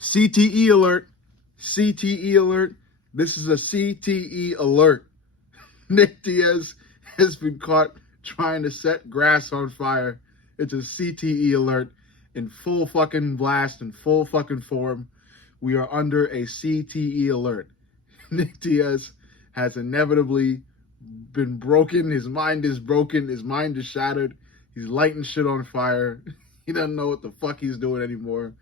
CTE alert. CTE alert. This is a CTE alert. Nick Diaz has been caught trying to set grass on fire. It's a CTE alert in full fucking blast, in full fucking form. We are under a CTE alert. Nick Diaz has inevitably been broken. His mind is broken. His mind is shattered. He's lighting shit on fire. He doesn't know what the fuck he's doing anymore.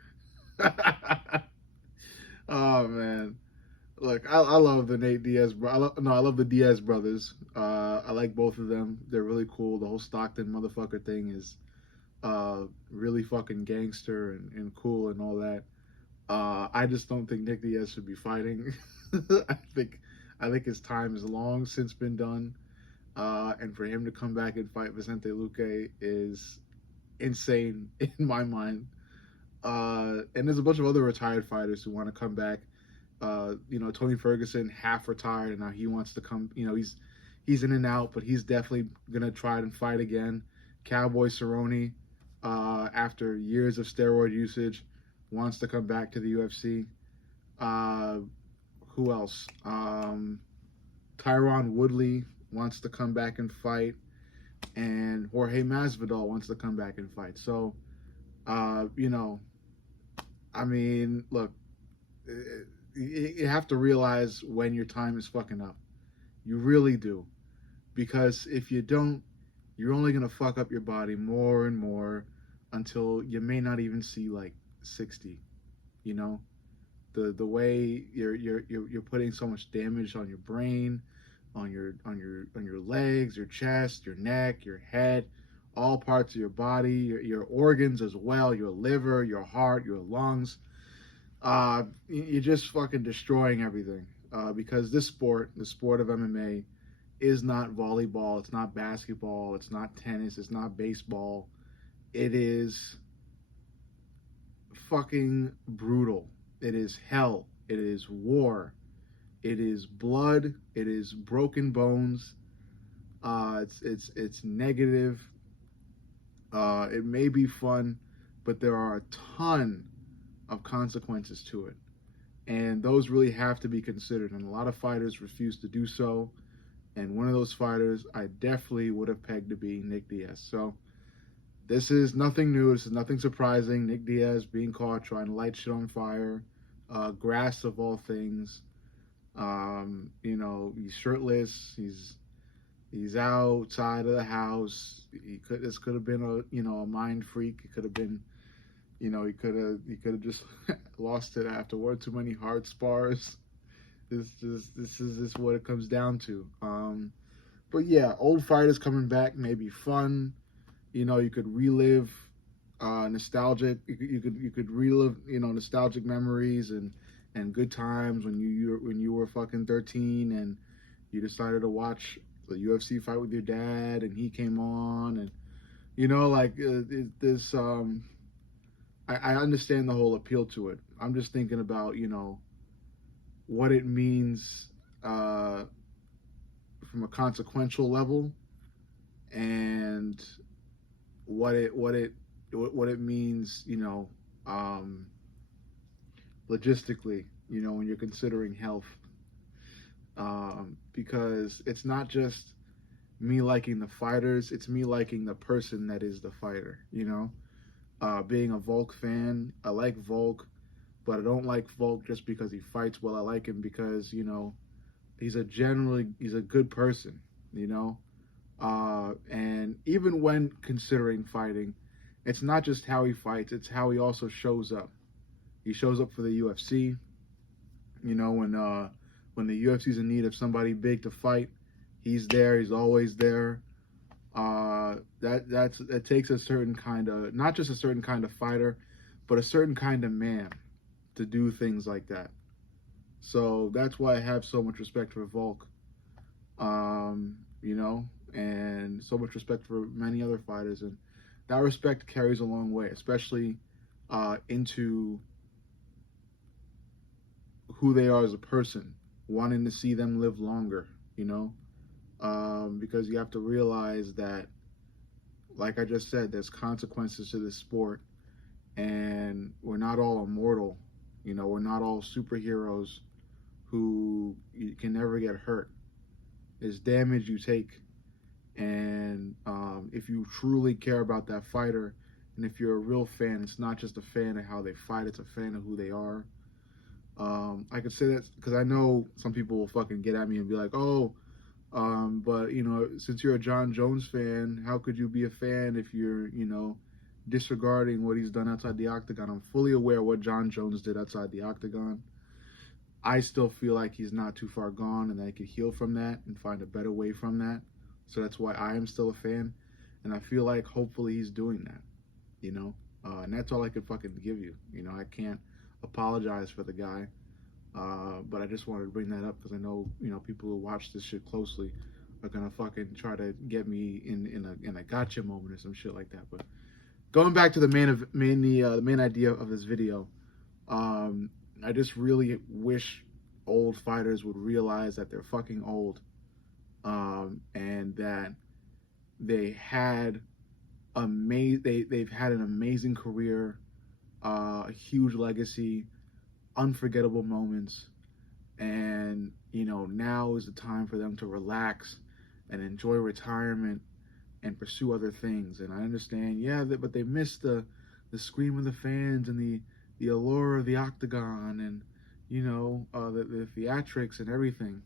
Oh man, look, I love the Nate Diaz. I love the Diaz brothers. I like both of them. They're really cool. The whole Stockton motherfucker thing is really fucking gangster and cool and all that. I just don't think Nick Diaz should be fighting. I think I think his time is long since been done. And for him to come back and fight Vicente Luque is insane in my mind. And there's a bunch of other retired fighters who want to come back. Tony Ferguson half retired and now he wants to come. He's in and out, but he's definitely gonna try and fight again. Cowboy Cerrone, after years of steroid usage, wants to come back to the UFC. Who else? Tyron Woodley wants to come back and fight, and Jorge Masvidal wants to come back and fight. So, look, you have to realize when your time is fucking up. You really do. Because if you don't, you're only going to fuck up your body more and more until you may not even see like 60. You know, the way you're putting so much damage on your brain, on your legs, your chest, your neck, your head, all parts of your body, your organs as well, your liver, your heart, your lungs. You're just fucking destroying everything. Because this sport, the sport of MMA, is not volleyball, it's not basketball, it's not tennis, it's not baseball. It is fucking brutal. It is hell. It is war. It is blood. It is broken bones. It's negative. It may be fun, but there are a ton of consequences to it, and those really have to be considered. And a lot of fighters refuse to do so. And one of those fighters, I definitely would have pegged to be Nick Diaz. So this is nothing new. This is nothing surprising. Nick Diaz being caught trying to light shit on fire, grass of all things. He's shirtless. He's outside of the house. This could have been a mind freak. It could have been, he could have just lost it after one too many hard spars. This is what it comes down to. But yeah, old fighters coming back may be fun. You could relive nostalgic. You could relive nostalgic memories and good times when you were fucking 13 and you decided to watch the UFC fight with your dad and he came on and I understand the whole appeal to it. I'm just thinking about what it means from a consequential level and what it means logistically when you're considering health, because it's not just me liking the fighters, it's me liking the person that is the fighter. Being a Volk fan, I like Volk, but I don't like Volk just because he fights well. I like him because he's a good person. And even when considering fighting, it's not just how he fights, it's how he also shows up. He shows up for the UFC. When the UFC's in need of somebody big to fight, he's there. He's always there. That takes a certain kind of, not just a certain kind of fighter, but a certain kind of man to do things like that. So that's why I have so much respect for Volk. And so much respect for many other fighters, and that respect carries a long way, especially into who they are as a person, wanting to see them live longer, because you have to realize that, like I just said, there's consequences to this sport, and we're not all immortal. You know, we're not all superheroes who you can never get hurt. It's damage you take. And if you truly care about that fighter, and if you're a real fan, it's not just a fan of how they fight, it's a fan of who they are. I could say that because I know some people will fucking get at me and be like, oh, but you know, since you're a John Jones fan, how could you be a fan if you're, you know, disregarding what he's done outside the octagon? I'm fully aware what John Jones did outside the octagon. I still feel like he's not too far gone and that he could heal from that and find a better way from that. So that's why I am still a fan. And I feel like hopefully he's doing that, you know? And that's all I could fucking give you. You know, I can't apologize for the guy. But I just wanted to bring that up because I know, you know, people who watch this shit closely are gonna fucking try to get me in a gotcha moment or some shit like that. But going back to the main idea of this video, I just really wish old fighters would realize that they're fucking old, and that they had they've had an amazing career, a huge legacy, unforgettable moments, and you know, now is the time for them to relax and enjoy retirement and pursue other things. And I understand, yeah, but they missed the scream of the fans and the allure of the octagon and, you know, the theatrics and everything.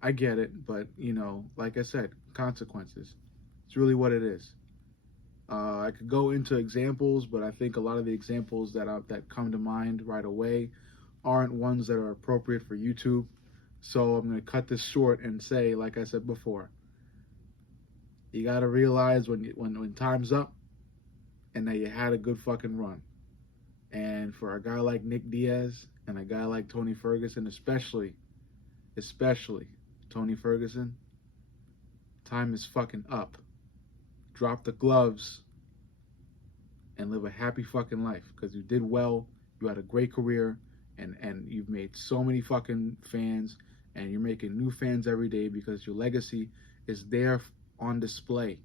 I get it, but you know, like I said, consequences. It's really what it is. I could go into examples, but I think a lot of the examples that come to mind right away aren't ones that are appropriate for YouTube. So I'm going to cut this short and say, like I said before, you got to realize when time's up and that you had a good fucking run. And for a guy like Nick Diaz and a guy like Tony Ferguson, especially Tony Ferguson, time is fucking up. Drop the gloves and live a happy fucking life because you did well. You had a great career, and you've made so many fucking fans, and you're making new fans every day because your legacy is there on display.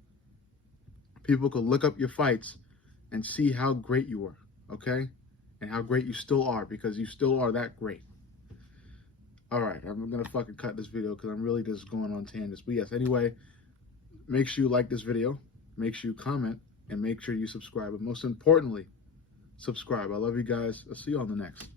People could look up your fights and see how great you were, okay? And how great you still are because you still are that great. All right, I'm going to fucking cut this video because I'm really just going on tangents. But yes, anyway, make sure you like this video, make sure you comment, and make sure you subscribe. But most importantly, subscribe. I love you guys. I'll see you on the next.